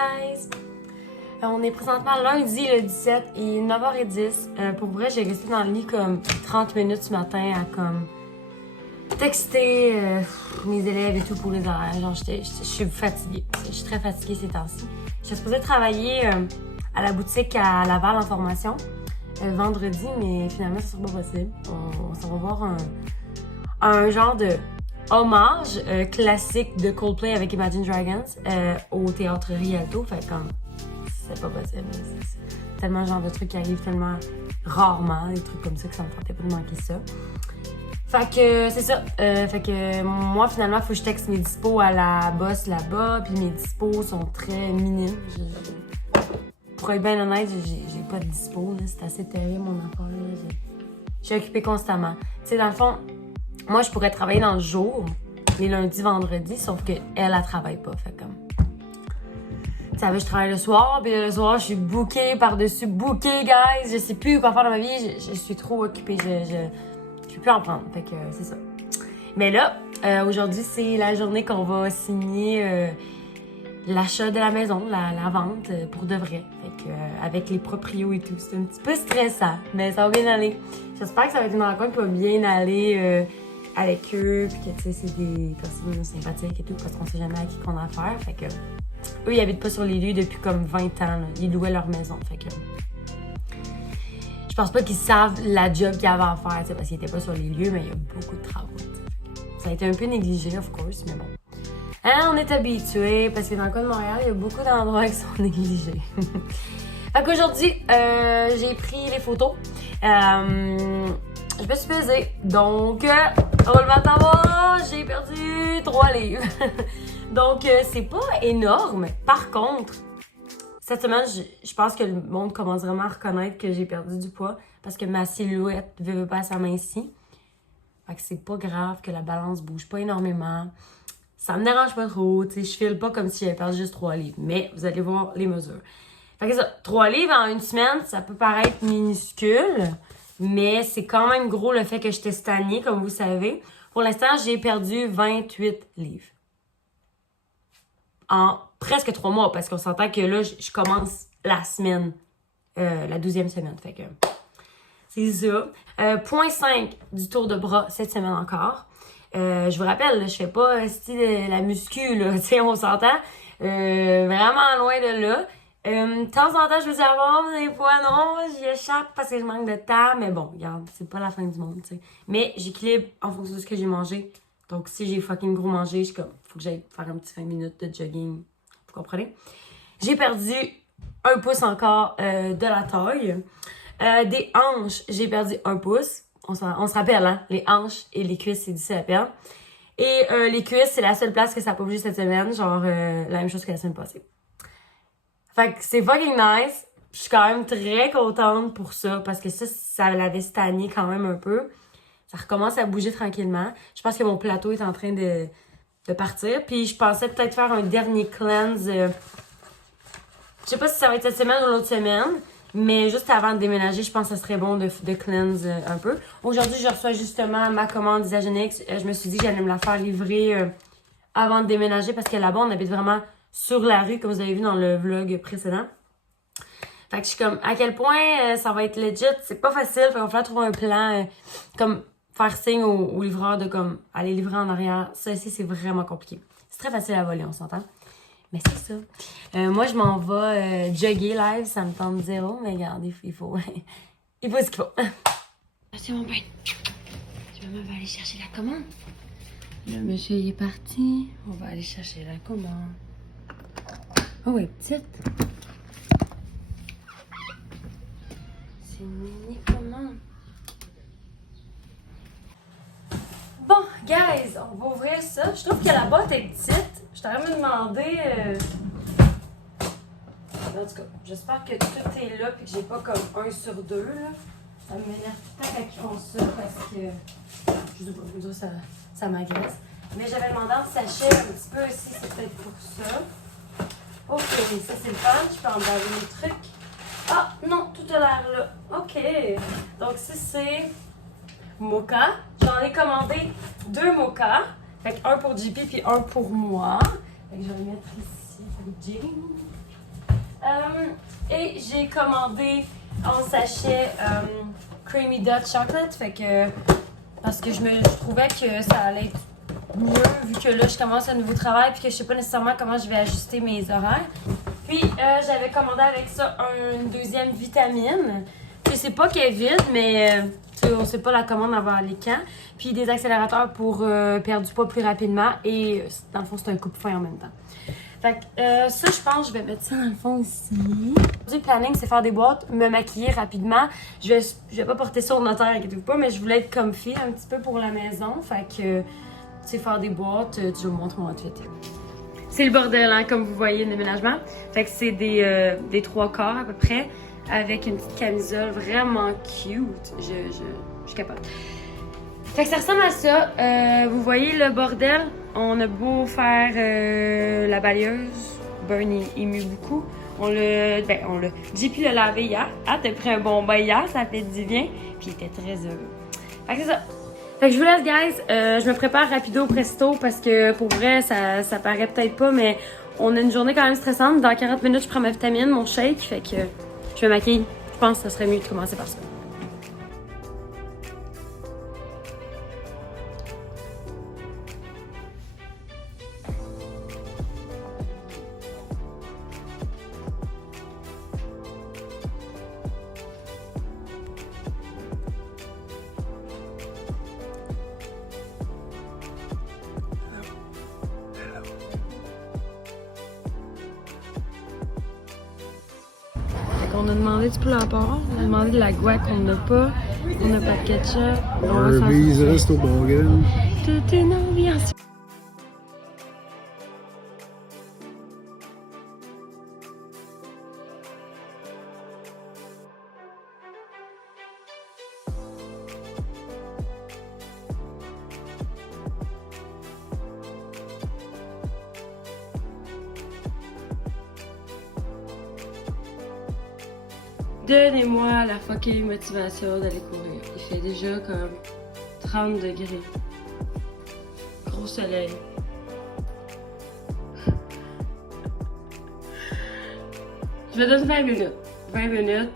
guys! On est présentement lundi le 17 et 9h10. Pour vrai, j'ai resté dans le lit comme 30 minutes ce matin à comme texter mes élèves et tout pour les horaires. Genre, je suis fatiguée. Je suis très fatiguée ces temps-ci. J'étais supposée travailler à la boutique à Laval en formation vendredi, mais finalement, ça sera pas possible. On s'en va voir un genre de hommage classique de Coldplay avec Imagine Dragons au Théâtre Rialto. Fait comme, c'est pas possible. C'est tellement le genre de trucs qui arrivent tellement rarement, des trucs comme ça, que ça me tentait pas de manquer ça. Fait que c'est ça. Fait que moi, finalement, faut que je texte mes dispos à la boss là-bas, puis mes dispos sont très minimes. Pour être bien honnête, j'ai pas de dispo, là. C'est assez terrible, mon affaire, là. Je suis occupée constamment. Tu sais, dans le fond, moi, je pourrais travailler dans le jour, les lundis, vendredis, sauf qu'elle, elle travaille pas. Fait comme... Tu sais, je travaille le soir, puis le soir, je suis bookée par-dessus bookée, guys. Je sais plus quoi faire dans ma vie. Je suis trop occupée. Je peux plus en prendre. Fait que c'est ça. Mais là, aujourd'hui, c'est la journée qu'on va signer l'achat de la maison, la vente pour de vrai. Fait que avec les proprios et tout. C'est un petit peu stressant, mais ça va bien aller. J'espère que ça va être une rencontre qui va bien aller avec eux, puis que tu sais, c'est des personnes sympathiques et tout, parce qu'on sait jamais à qui qu'on a affaire. Fait que eux, ils habitent pas sur les lieux depuis comme 20 ans. Là. Ils louaient leur maison. Fait que je pense pas qu'ils savent la job qu'il y avait à faire, parce qu'ils étaient pas sur les lieux, mais il y a beaucoup de travaux. T'sais. Ça a été un peu négligé, of course, mais bon. Hein, on est habitués, parce que dans le cas de Montréal, il y a beaucoup d'endroits qui sont négligés. Fait qu'aujourd'hui, j'ai pris les photos. Je me suis pesée. Donc, roulement de tambour, j'ai perdu 3 livres. Donc, c'est pas énorme. Par contre, cette semaine, je pense que le monde commence vraiment à reconnaître que j'ai perdu du poids parce que ma silhouette ne veut pas s'amincir. Fait que c'est pas grave que la balance bouge pas énormément. Ça me dérange pas trop, tu sais, je file pas comme si j'avais perdu juste 3 livres. Mais vous allez voir les mesures. Fait que ça, 3 livres en une semaine, ça peut paraître minuscule, mais c'est quand même gros le fait que j'étais stagnée, comme vous savez. Pour l'instant, j'ai perdu 28 livres. En presque 3 mois, parce qu'on s'entend que là, je commence la semaine, la 12e semaine. Fait que c'est ça. 0.5 du tour de bras cette semaine encore. Je vous rappelle, là, je fais pas la muscu, là, tu sais, on s'entend. Vraiment loin de là. De temps en temps, je veux savoir, des fois, non, j'y échappe parce que je manque de temps. Mais bon, regarde, c'est pas la fin du monde, tu sais. Mais j'équilibre en fonction de ce que j'ai mangé. Donc, si j'ai fucking gros mangé, je suis comme, faut que j'aille faire un petit 20 minutes de jogging. Vous comprenez? J'ai perdu 1 pouce encore de la taille. Des hanches, j'ai perdu 1 pouce. On se rappelle, hein? Les hanches et les cuisses, c'est difficile à perdre. Et les cuisses, c'est la seule place que ça n'a pas bougé cette semaine. Genre, la même chose que la semaine passée. Fait que c'est fucking nice. Je suis quand même très contente pour ça. Parce que ça l'avait stagné quand même un peu. Ça recommence à bouger tranquillement. Je pense que mon plateau est en train de partir. Puis je pensais peut-être faire un dernier cleanse. Je sais pas si ça va être cette semaine ou l'autre semaine. Mais juste avant de déménager, je pense que ça serait bon de cleanse un peu. Aujourd'hui, je reçois justement ma commande d'Isagenix. Je me suis dit que j'allais me la faire livrer avant de déménager parce que là-bas, on habite vraiment sur la rue, comme vous avez vu dans le vlog précédent. Fait que je suis comme, à quel point ça va être legit. C'est pas facile. Fait qu'on va falloir trouver un plan, comme faire signe au livreur de comme aller livrer en arrière. Ça ici, c'est vraiment compliqué. C'est très facile à voler, on s'entend. Mais c'est ça. Moi, je m'en vais jogger live. Ça me tente zéro. Mais regarde, il faut il faut ce qu'il faut. C'est mon bain. Maman va aller chercher la commande. Le monsieur il est parti. On va aller chercher la commande. Oh, elle est petite. C'est une mini commande. Bon, guys, on va ouvrir ça. Je trouve que la boîte est petite. Je t'aurais me demandé... En tout cas, j'espère que tout est là et que j'ai pas comme 1 sur 2. Là. Ça m'énerve tout le temps quand ils font ça parce que... Je sais pas, je veux dire, ça m'agresse. Mais j'avais demandé un sachet un petit peu aussi, c'est peut-être pour ça. Ok, ça c'est le fun. Je peux emballer les trucs. Ah, non, tout a l'air là. Ok. Donc, ça c'est... Mocha. J'en ai commandé 2 mochas. Fait que un pour JP puis un pour moi. Fait que je vais les mettre ici. Fait que jean. Et j'ai commandé en sachet Creamy Dot Chocolate, fait que parce que je trouvais que ça allait être mieux vu que là je commence un nouveau travail puis que je sais pas nécessairement comment je vais ajuster mes horaires. Puis j'avais commandé avec ça une deuxième vitamine. Je sais pas qu'elle est vide, mais on sait pas la commande avant aller quand. Puis des accélérateurs pour perdre du poids plus rapidement et dans le fond c'est un coupe-fin en même temps. Fait que ça, je pense, je vais mettre ça dans le fond ici. Le planning, c'est faire des boîtes, me maquiller rapidement. Je vais pas porter ça au notaire, inquiétez-vous pas, mais je voulais être comfy un petit peu pour la maison. Fait que, tu sais, faire des boîtes, je vous montre mon outfit. C'est le bordel, hein, comme vous voyez, le déménagement. Fait que c'est des 3/4 à peu près, avec une petite camisole vraiment cute. Je capote. Fait que ça ressemble à ça. Vous voyez le bordel? On a beau faire la balayeuse. Burn, il mue beaucoup. JP l'a lavé hier. Ah, t'as pris un bon bain hier, ça fait du bien. Puis il était très heureux. Fait que c'est ça. Fait que je vous laisse, guys. Je me prépare rapido presto parce que pour vrai, ça paraît peut-être pas, mais on a une journée quand même stressante. Dans 40 minutes, je prends ma vitamine, mon shake. Fait que je me maquille. Je pense que ça serait mieux de commencer par ça. On a demandé du poulet à porc, on a demandé de la guac qu'on n'a pas, on n'a pas de ketchup. Arby's reste au Morgan. Tout est ambiance. Donnez-moi la fucking motivation d'aller courir. Il fait déjà comme 30 degrés. Gros soleil. Je me donne 20 minutes. 20 minutes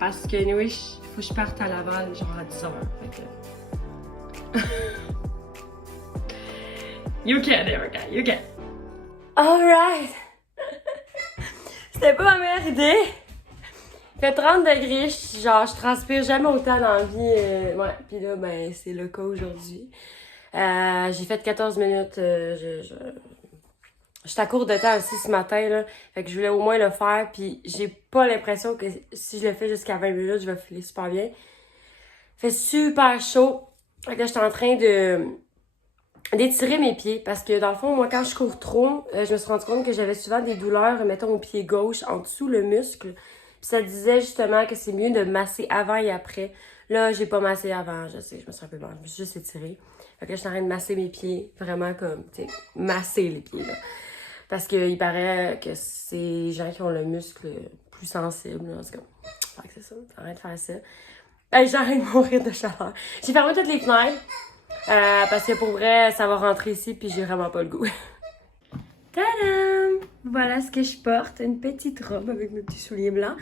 parce que anyway, faut que je parte à Laval genre à 10h. Fait que... You can, Erica, you can. Alright! C'était pas ma meilleure idée. Il fait 30 degrés, je transpire jamais autant dans la vie. Ouais, pis là, ben, c'est le cas aujourd'hui. J'ai fait 14 minutes. J'étais à court de temps aussi ce matin, là. Fait que je voulais au moins le faire, puis j'ai pas l'impression que si je le fais jusqu'à 20 minutes, je vais filer super bien. Il fait super chaud. Fait que là, j'étais en train d'étirer mes pieds parce que dans le fond, moi, quand je cours trop, je me suis rendu compte que j'avais souvent des douleurs, mettons, au pied gauche, en dessous le muscle. Puis ça disait justement que c'est mieux de masser avant et après. Là, j'ai pas massé avant, je sais, je me suis un peu mal, je me suis juste étirée. Fait que là, je suis en train de masser mes pieds, vraiment comme, tu sais, masser les pieds, là. Parce qu'il paraît que c'est les gens qui ont le muscle plus sensible, là, en tout cas. Fait que c'est ça, j'arrête de faire ça. Hey, j'arrête de mourir de chaleur. J'ai fermé toutes les fenêtres, parce que pour vrai, ça va rentrer ici, puis j'ai vraiment pas le goût. Tadam! Voilà ce que je porte, une petite robe avec mes petits souliers blancs.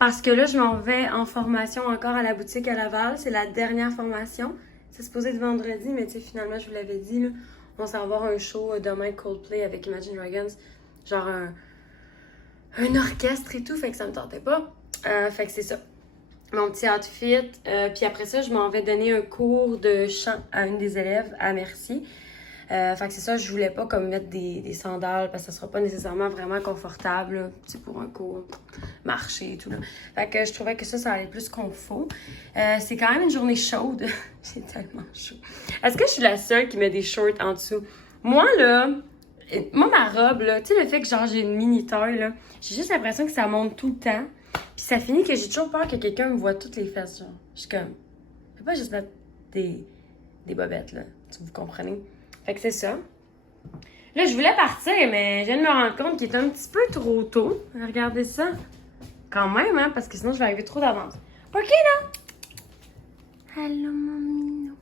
Parce que là, je m'en vais en formation encore à la boutique à Laval. C'est la dernière formation. C'est supposé être vendredi, mais tu sais, finalement, je vous l'avais dit, là, on s'en va voir un show demain Coldplay avec Imagine Dragons. Genre un orchestre et tout, fait que ça me tentait pas. Fait que c'est ça. Mon petit outfit. Puis après ça, je m'en vais donner un cours de chant à une des élèves à Merci. Fait que c'est ça, je voulais pas comme mettre des sandales parce que ça sera pas nécessairement vraiment confortable, tu sais, pour un cours, marcher et tout là. Fait que je trouvais que ça allait plus confort. C'est quand même une journée chaude. J'ai tellement chaud. Est-ce que je suis la seule qui met des shorts en dessous? Moi là, ma robe là, tu sais le fait que genre j'ai une mini taille là, j'ai juste l'impression que ça monte tout le temps. Puis ça finit que j'ai toujours peur que quelqu'un me voit toutes les fesses genre. Je suis comme, je peux pas juste mettre des bobettes là, vous comprenez? Fait que c'est ça. Là, je voulais partir, mais je viens de me rendre compte qu'il est un petit peu trop tôt. Regardez ça. Quand même, hein, parce que sinon, je vais arriver trop d'avance. Porquino! Hello, mamino.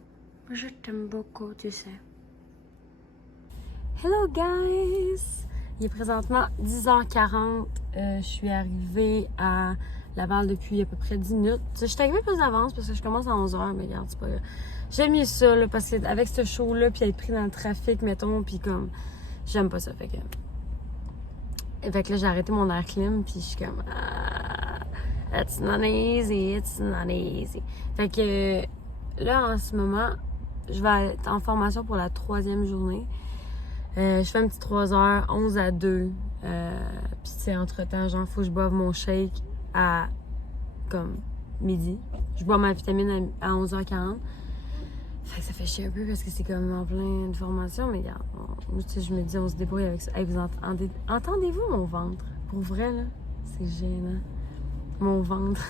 Je t'aime beaucoup, tu sais. Hello, guys! Il est présentement 10h40. Je suis arrivée à Laval depuis à peu près 10 minutes. Je suis arrivée plus d'avance parce que je commence à 11h, mais regarde, c'est pas grave. J'aime mieux ça, là, parce qu'avec ce show-là, puis être pris dans le trafic, mettons, puis comme, j'aime pas ça. Fait que là, j'ai arrêté mon air clim, puis je suis comme, it's not easy, it's not easy. Fait que là, en ce moment, je vais être en formation pour la 3e journée. Je fais un petit 3 heures, 11 à 2. Puis c'est entre-temps, genre, faut que je boive mon shake à, comme, midi. Je bois ma vitamine à 11h40. Fait que ça fait chier un peu parce que c'est comme en plein de formation, mais regarde, tu sais, je me dis, on se débrouille avec ça. Hey, vous entendez-vous mon ventre? Pour vrai, là, c'est gênant. Mon ventre.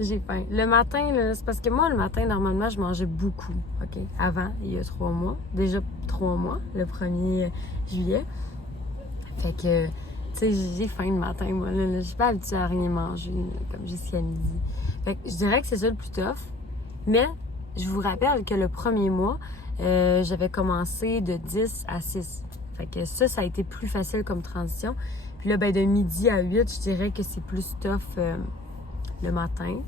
J'ai faim. Le matin, là, c'est parce que moi, le matin, normalement, je mangeais beaucoup, OK? Avant, il y a 3 mois. Déjà 3 mois, le 1er juillet. Fait que, tu sais, j'ai faim le matin, moi, là. Je suis pas habituée à rien manger, là, comme jusqu'à midi. Fait que je dirais que c'est ça le plus tough. Mais je vous rappelle que le 1er mois, j'avais commencé de 10 à 6. Fait que ça a été plus facile comme transition. Puis là, ben de midi à 8, je dirais que c'est plus tough le matin.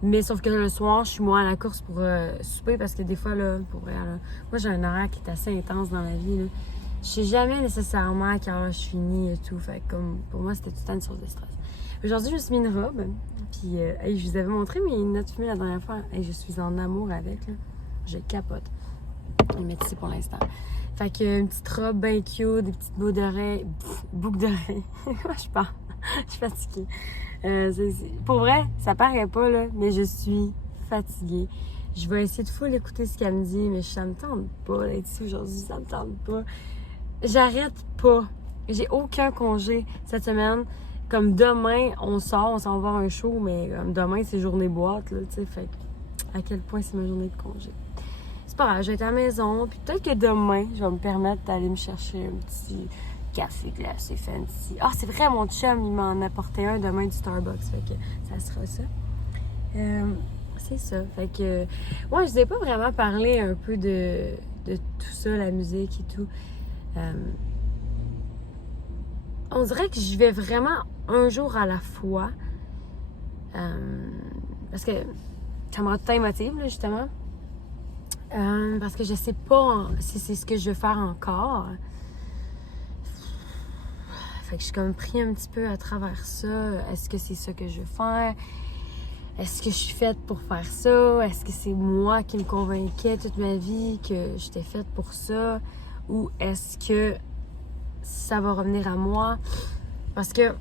Mais sauf que le soir, je suis moins à la course pour souper parce que des fois, là, pour vrai, là, moi, j'ai un horaire qui est assez intense dans la vie, là. Je sais jamais nécessairement à quelle heure je finis et tout. Fait que comme, pour moi, c'était tout le temps une source de stress. Aujourd'hui, je me suis mis une robe. Puis, hey, je vous avais montré mes notes fumées la dernière fois. Hey, je suis en amour avec, là. Je capote. Je vais mettre ici pour l'instant. Fait que une petite robe bien cute, des petites boucles d'oreilles. Boucles d'oreilles. Moi, je parle. Je suis fatiguée. Pour vrai, ça paraît pas, là, mais je suis fatiguée. Je vais essayer de full écouter ce qu'elle me dit, mais ça me tente pas d'être ici aujourd'hui. Ça me tente pas. J'arrête pas. J'ai aucun congé cette semaine. Comme demain, on s'en va voir un show, mais comme demain, c'est journée boîte, là, tu sais. Fait que, à quel point c'est ma journée de congé. C'est pas grave, je vais être à la maison, puis peut-être que demain, je vais me permettre d'aller me chercher un petit café glacé fancy. Ah, c'est vrai, mon chum, il m'en apportait un demain du Starbucks, fait que ça sera ça. C'est ça, fait que... Ouais, je vous ai pas vraiment parlé un peu de tout ça, la musique et tout. On dirait que je vais vraiment un jour à la fois. Parce que ça me rend tout le temps émotive, là, justement. Parce que je sais pas si c'est ce que je veux faire encore. Fait que je suis comme pris un petit peu à travers ça. Est-ce que c'est ça que je veux faire? Est-ce que je suis faite pour faire ça? Est-ce que c'est moi qui me convainquais toute ma vie que j'étais faite pour ça? Ou est-ce que ça va revenir à moi? Parce que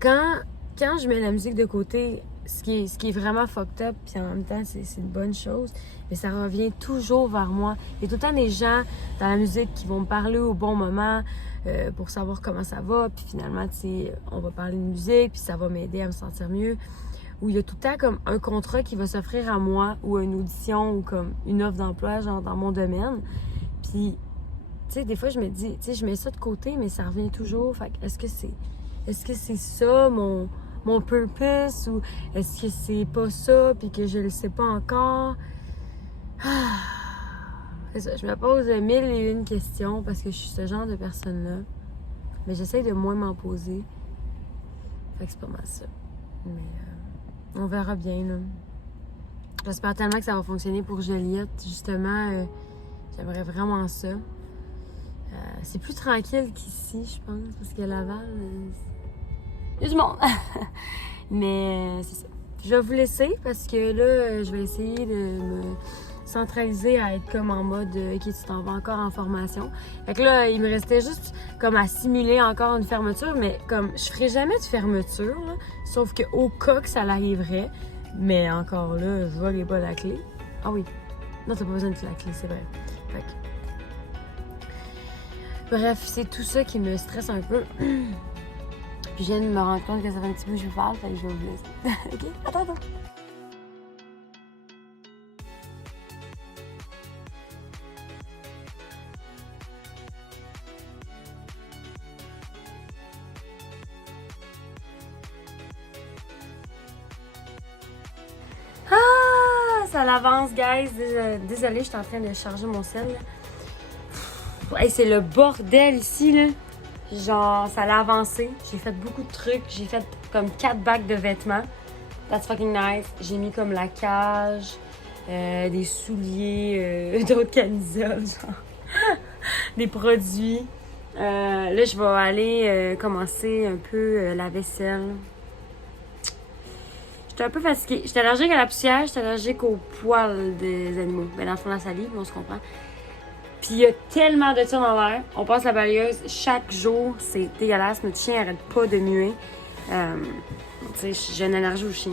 quand je mets la musique de côté, ce qui est vraiment fucked up, puis en même temps, c'est une bonne chose, mais ça revient toujours vers moi. Il y a tout le temps des gens dans la musique qui vont me parler au bon moment pour savoir comment ça va, puis finalement, tu sais, on va parler de musique, puis ça va m'aider à me sentir mieux. Ou il y a tout le temps comme un contrat qui va s'offrir à moi, ou une audition, ou comme une offre d'emploi, genre dans mon domaine. Puis, tu sais, des fois, je me dis, tu sais, je mets ça de côté, mais ça revient toujours. Fait que est-ce que c'est ça, mon purpose, ou est-ce que c'est pas ça, puis que je le sais pas encore? C'est ça, je me pose 1001 questions parce que je suis ce genre de personne-là. Mais j'essaie de moins m'en poser. Fait que c'est pas mal ça. Mais on verra bien, là. J'espère tellement que ça va fonctionner pour Joliette. Justement, j'aimerais vraiment ça. C'est plus tranquille qu'ici, je pense, parce que Laval, il y a du monde. Mais c'est ça. Je vais vous laisser parce que là, je vais essayer de me centraliser à être comme en mode OK, tu t'en vas encore en formation. Fait que là, il me restait juste comme à simuler encore une fermeture, mais comme je ferai jamais de fermeture, là, sauf qu'au cas que ça l'arriverait, mais encore là, je vois qu'il n'y a pas la clé. Ah oui. Non, t'as pas besoin de la clé, c'est vrai. Fait que... Bref, c'est tout ça qui me stresse un peu. Puis je viens de me rendre compte que ça fait un petit bout que je parle, fait que je vais vous laisser. OK? Attends. Ah! Ça l'avance, guys. Désolée, je suis en train de charger mon sel. Hey, c'est le bordel ici, là. Genre, ça allait avancer. J'ai fait beaucoup de trucs. J'ai fait comme 4 bacs de vêtements. That's fucking nice. J'ai mis comme la cage, des souliers, d'autres camisoles, genre. Des produits. Là, je vais aller commencer un peu la vaisselle. J'étais un peu fatiguée. J'étais allergique à la poussière, j'étais allergique aux poils des animaux. Ben, dans le fond, la salive, on se comprend. Puis il y a tellement de ça dans l'air. On passe la balayeuse chaque jour. C'est dégueulasse. Notre chien arrête pas de muer. Tu sais, j'ai une allergie au chien.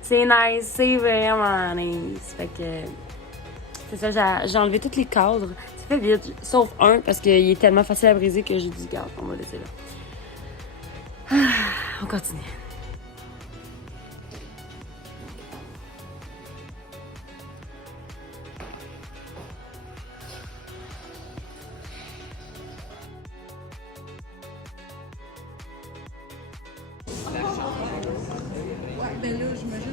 C'est nice. C'est vraiment nice. Fait que... C'est ça, j'ai enlevé tous les cadres. Ça fait vite. Sauf un, parce qu'il est tellement facile à briser que j'ai dit, garde, on va laisser là. On continue. Ben là, j'imagine.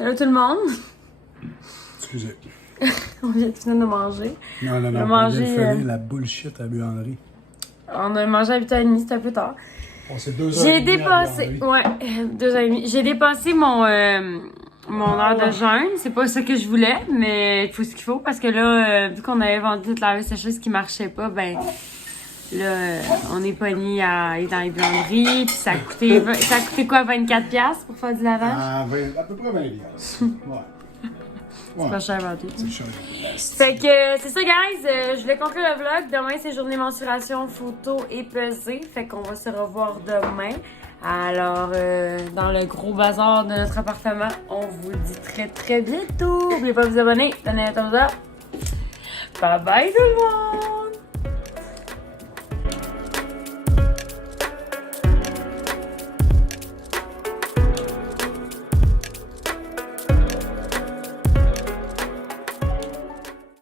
Hello tout le monde! Excusez. On vient de finir de manger. Non, On a on mangé, vient de finir la bullshit à la buanderie. On a mangé à 8h30, c'était un peu tard. Bon, c'est 2h30. J'ai dépassé. Ouais, 2h30. J'ai dépassé mon heure de jeûne. C'est pas ça que je voulais, mais il faut ce qu'il faut parce que là, vu qu'on avait vendu toute la sécheuse qui marchait pas, ben là, on est pogné à aller dans les buanderies. Puis ça a coûté quoi, 24$ pour faire du lavage? À peu près 20$. Ouais. C'est pas cher, tout. C'est cher. Fait que c'est ça, guys. Je voulais conclure le vlog. Demain, c'est journée mensuration, photo et pesée. Fait qu'on va se revoir demain. Alors, dans le gros bazar de notre appartement, on vous dit très très bientôt. N'oubliez pas de vous abonner, donnez un thumbs up. Bye bye tout le monde!